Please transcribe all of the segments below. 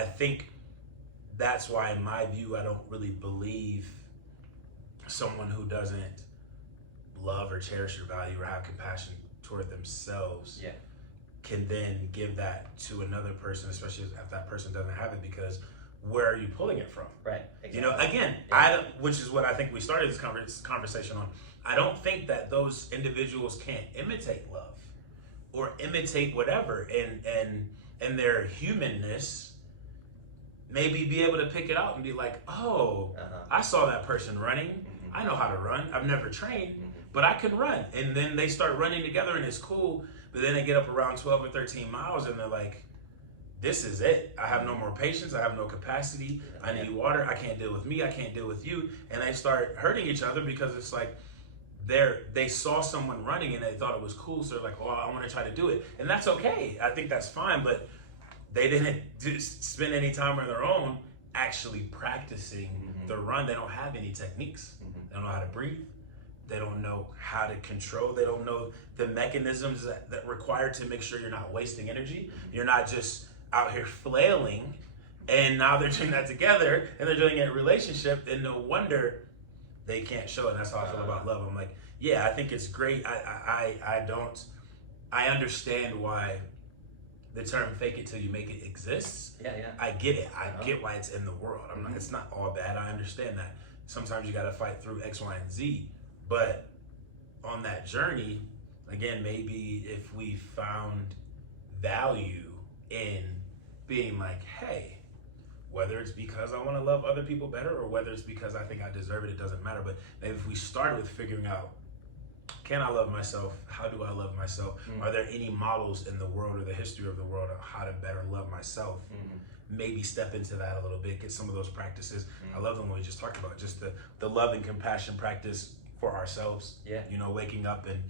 I think that's why, in my view, I don't really believe someone who doesn't love or cherish or value or have compassion toward themselves can then give that to another person, especially if that person doesn't have it, because where are you pulling it from? Right. Exactly. You know, again, which is what I think we started this conversation on. I don't think that those individuals can't imitate love or imitate whatever, and their humanness, maybe be able to pick it out and be like, oh, I saw that person running. I know how to run. I've never trained, but I can run. And then they start running together and it's cool. But then they get up around 12 or 13 miles and they're like, this is it. I have no more patience. I have no capacity. I need water. I can't deal with me. I can't deal with you. And they start hurting each other because it's like they saw someone running and they thought it was cool. So they're like, oh, I want to try to do it. And that's okay. I think that's fine. But they didn't spend any time on their own actually practicing the run. They don't have any techniques. They don't know how to breathe. They don't know how to control. They don't know the mechanisms that required to make sure you're not wasting energy. You're not just out here flailing. And now they're doing that together and they're doing it in a relationship. And no wonder they can't show it. And that's how I feel about love. I'm like, yeah, I think it's great. I understand why the term fake it till you make it exists. I get it. I get why it's in the world. I'm not, it's not all bad. I understand that. Sometimes you got to fight through X, Y, and Z. But on that journey, again, maybe if we found value in being like, hey, whether it's because I want to love other people better or whether it's because I think I deserve it, it doesn't matter. But maybe if we started with figuring out, can I love myself? How do I love myself? Are there any models in the world or the history of the world of how to better love myself? Maybe step into that a little bit, get some of those practices. I love the one we just talked about, just the love and compassion practice for ourselves. You know, waking up and,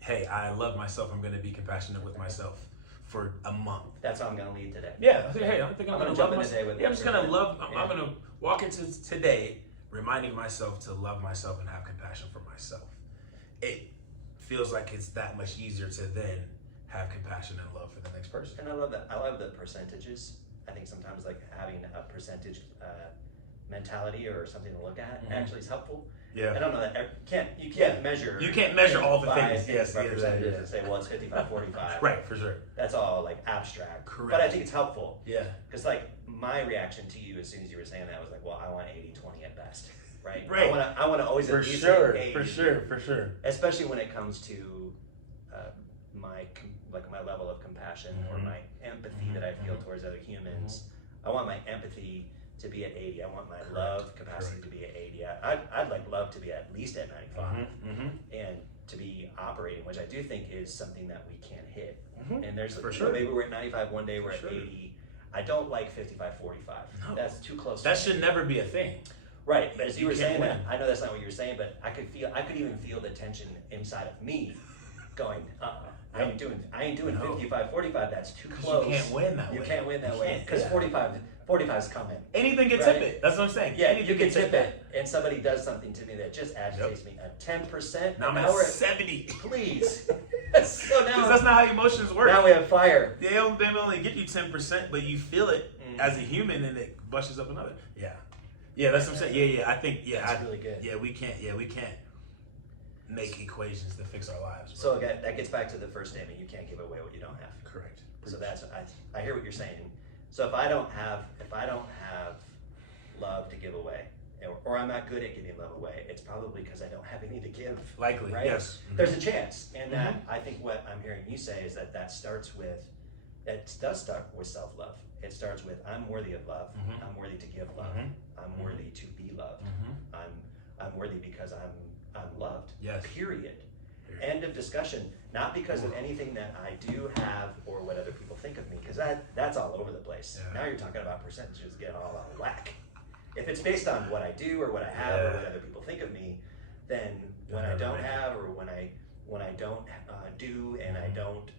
hey, I love myself. I'm going to be compassionate with myself for a month. That's how I'm going to lead today. I think, hey, I think I'm going to jump in today with I'm just going to love. I'm going to walk into today reminding myself to love myself and have compassion for myself. It feels like it's that much easier to then have compassion and love for the next person. And I love that. I love the percentages. I think sometimes like having a percentage mentality or something to look at actually is helpful. I don't know that you can't measure. You can't measure all the things. Yes, percentages and say, well, it's 55-45. Right, for sure. That's all like abstract. Correct. But I think it's helpful. Because like my reaction to you as soon as you were saying that was like, well, I want 80-20 at best. Right. I want to always for at least sure, say 80, for sure. Especially when it comes to my level of compassion or my empathy that I feel towards other humans. I want my empathy to be at 80. I want my love capacity to be at 80. I'd like love to be at least at 95, and to be operating, which I do think is something that we can't hit. And there's maybe we're at 95 one day, we're at 80. I don't like 55-45. No. That's too close. That should never be a thing. Right, but as you were saying that, I know that's not what you were saying, but I could even feel the tension inside of me going, I ain't doing 55-45, that's too close. You can't win that way. You can't win that way, because 45 is coming. Anything can tip it, that's what I'm saying. Yeah, you can tip it, and somebody does something to me that just agitates me at 10%. Now I'm at 70. Please. So now, because that's not how emotions work. Now we have fire. They only give you 10%, but you feel it as a human, and it bushes up another. Yeah, that's what I'm saying. I think, that's really good. We can't make equations to fix our lives. Bro. So that gets back to the first statement, you can't give away what you don't have. Correct. So that's, I hear what you're saying. So if I don't have love to give away, or I'm not good at giving love away, it's probably because I don't have any to give. Likely, right? Yes. There's a chance. And that, I think what I'm hearing you say is that does start with self-love. It starts with, I'm worthy of love. I'm worthy to give love. I'm worthy to be loved. I'm worthy because I'm loved. Yes. Period. End of discussion. Not because of anything that I do have or what other people think of me, because that's all over the place. Now you're talking about percentages getting all out of whack. If it's based on what I do or what I have or what other people think of me, then when I don't have or when I don't do and I don't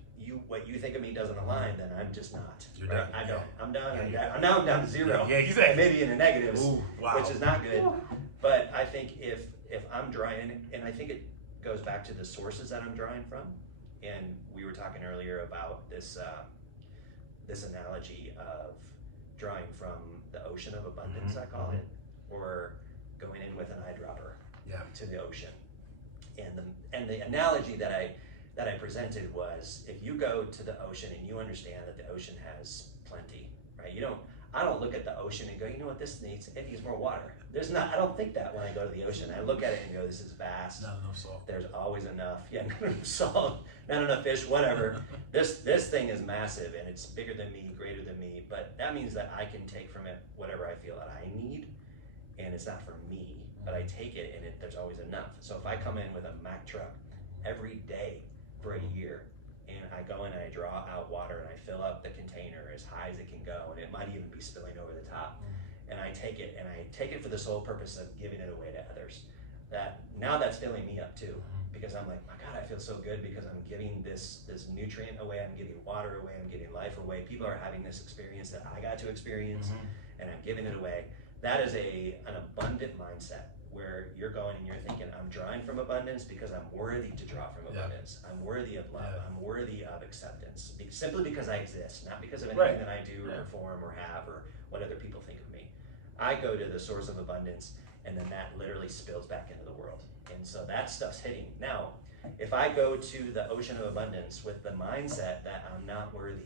what you think of me doesn't align, then I'm just not. You're done. I don't. I'm done. I'm down to zero. Exactly. Maybe in the negatives, wow. which is not good. But I think if I'm drawing, and I think it goes back to the sources that I'm drawing from, and we were talking earlier about this this analogy of drawing from the ocean of abundance, I call it, or going in with an eyedropper to the ocean. And the analogy that I presented was, if you go to the ocean and you understand that the ocean has plenty, right? I don't look at the ocean and go, you know what this needs? It needs more water. I don't think that when I go to the ocean. I look at it and go, this is vast. Not enough salt. There's always enough. Yeah, not enough salt, not enough fish, whatever. This thing is massive and it's bigger than me, greater than me. But that means that I can take from it whatever I feel that I need, and it's not for me, but I take it and there's always enough. So if I come in with a Mack truck every day for a year, and I go in and I draw out water and I fill up the container as high as it can go, and it might even be spilling over the top, and I take it for the sole purpose of giving it away to others. That's filling me up too, because I'm like, my God, I feel so good because I'm giving this nutrient away, I'm giving water away, I'm giving life away. People are having this experience that I got to experience, and I'm giving it away. That is an abundant mindset, where you're going and you're thinking, I'm drawing from abundance because I'm worthy to draw from abundance. I'm worthy of love. I'm worthy of acceptance. Simply because I exist, not because of anything that I do or perform or have or what other people think of me. I go to the source of abundance, and then that literally spills back into the world. And so that stuff's hitting. Now, if I go to the ocean of abundance with the mindset that I'm not worthy